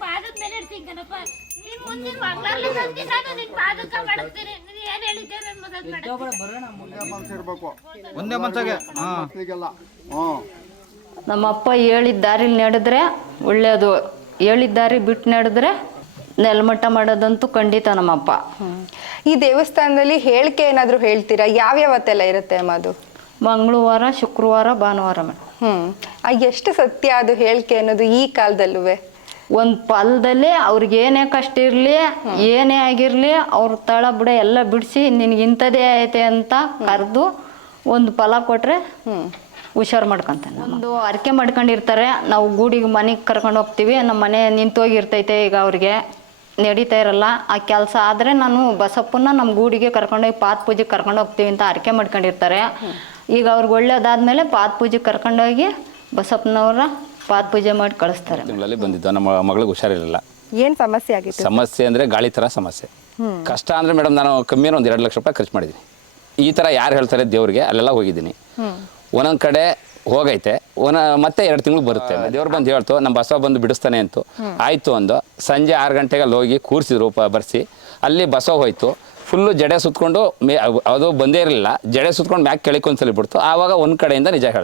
ಪಾದದ ಮೇಲೆ ಇಡ್ತೀನಿ ಕಣಪ್ಪ. ನೀನ್ ಮುಂದಿನ ಮಗಳಲ್ಲ ತಂದಿ ನಾನು ನಿನ್ ಪಾದಕ್ಕ ಮಾಡ್ತೀನಿ. ನೀನ್ ಏನ್ ಹೇಳಿದ್ದೇನೆ ಒಂದೇ ಮನ್ಸಾಗೆ ನಮ್ಮಪ್ಪ ಹೇಳಿದ ದಾರಿಲಿ ನಡೆದ್ರೆ ಒಳ್ಳೆಯದು, ಹೇಳಿದ ದಾರಿ ಬಿಟ್ಟು ನಡೆದ್ರೆ ನೆಲಮಟ್ಟ ಮಾಡೋದಂತೂ ಖಂಡಿತ ನಮ್ಮಪ್ಪ. ಈ ದೇವಸ್ಥಾನದಲ್ಲಿ ಹೇಳಿಕೆ ಏನಾದರೂ ಹೇಳ್ತೀರಾ? ಯಾವ್ಯಾವತ್ತೆಲ್ಲ ಇರುತ್ತೆ ಅಮ್ಮ ಅದು? ಮಂಗಳವಾರ, ಶುಕ್ರವಾರ, ಭಾನುವಾರ ಮೇಡಮ್. ಎಷ್ಟು ಸತ್ಯ ಅದು ಹೇಳಿಕೆ ಅನ್ನೋದು ಈ ಕಾಲದಲ್ಲೂ? ಒಂದು ಫಲದಲ್ಲಿ ಅವ್ರಿಗೆ ಏನೇ ಕಷ್ಟ ಇರಲಿ, ಏನೇ ಆಗಿರಲಿ, ಅವ್ರ ತಳ ಬುಡ ಎಲ್ಲ ಬಿಡಿಸಿ ನಿನಗೆ ಇಂಥದ್ದೇ ಐತೆ ಅಂತ ಕರೆದು ಒಂದು ಫಲ ಕೊಟ್ಟರೆ ಹುಷಾರು ಮಾಡ್ಕೊತಾನೆ. ಒಂದು ಅರಿಕೆ ಮಾಡ್ಕೊಂಡಿರ್ತಾರೆ, ನಾವು ಗೂಡಿಗೆ ಮನೆಗೆ ಕರ್ಕೊಂಡು ಹೋಗ್ತೀವಿ. ನಮ್ಮ ಮನೆ ನಿಂತೋಗಿರ್ತೈತೆ, ಈಗ ಅವ್ರಿಗೆ ನಡೀತಾ ಇರಲ್ಲ ಆ ಕೆಲಸ ಆದರೆ ನಾನು ಬಸಪ್ಪನ ನಮ್ಮ ಗೂಡಿಗೆ ಕರ್ಕೊಂಡೋಗಿ ಪಾದ ಪೂಜೆಗೆ ಕರ್ಕೊಂಡು ಹೋಗ್ತೀವಿ ಅಂತ ಅರಿಕೆ ಮಾಡ್ಕೊಂಡಿರ್ತಾರೆ. ಈಗ ಅವ್ರಿಗೆ ಒಳ್ಳೇದಾದ್ಮೇಲೆ ಪಾದ ಪೂಜೆಗೆ ಕರ್ಕೊಂಡೋಗಿ ಬಸಪ್ಪನವರ ಪಾದ ಪೂಜೆ ಮಾಡಿ ಕಳಿಸ್ತಾರೆ. ತಿಂಗಳಲ್ಲಿ ಬಂದಿದ್ದು ನಮ್ಮ ಮಗಳಿಗೆ ಹುಷಾರಿರಲಿಲ್ಲ. ಏನು ಸಮಸ್ಯೆ ಆಗಿತ್ತು? ಸಮಸ್ಯೆ ಅಂದರೆ ಗಾಳಿ ಥರ ಸಮಸ್ಯೆ. ಕಷ್ಟ ಅಂದರೆ ಮೇಡಮ್ ನಾನು ಕಮ್ಮಿ ಒಂದು 2 ಲಕ್ಷ ರೂಪಾಯಿ ಖರ್ಚು ಮಾಡಿದ್ದೀನಿ. ಈ ಥರ ಯಾರು ಹೇಳ್ತಾರೆ ದೇವ್ರಿಗೆ ಅಲ್ಲೆಲ್ಲ ಹೋಗಿದ್ದೀನಿ. ಒಂದೊಂದು ಕಡೆ ಹೋಗೈತೆ, ಮತ್ತೆ 2 ತಿಂಗಳು ಬರುತ್ತೆ. ದೇವ್ರು ಬಂದು ಹೇಳ್ತು ನಮ್ಮ ಬಸವ ಬಂದು ಬಿಡಿಸ್ತಾನೆ ಅಂತು. ಆಯಿತು ಅಂದು ಸಂಜೆ 6 ಗಂಟೆಗೆ ಅಲ್ಲಿ ಹೋಗಿ ಕೂರಿಸಿದ್ರು ಬರ್ಸಿ. ಅಲ್ಲಿ ಬಸವ ಹೋಯ್ತು, ಫುಲ್ಲು ಜಡೆ ಸುತ್ಕೊಂಡು ಅದು ಬಂದೇ ಇರಲಿಲ್ಲ. ಜಡೆ ಸುತ್ಕೊಂಡು ಮ್ಯಾಕ್ ಕೆಳಕೊಂದ್ಸಲಿ ಬಿಡ್ತು. ಆವಾಗ ಒಂದು ಕಡೆಯಿಂದ ನಿಜ ಹೇಳ್ತು.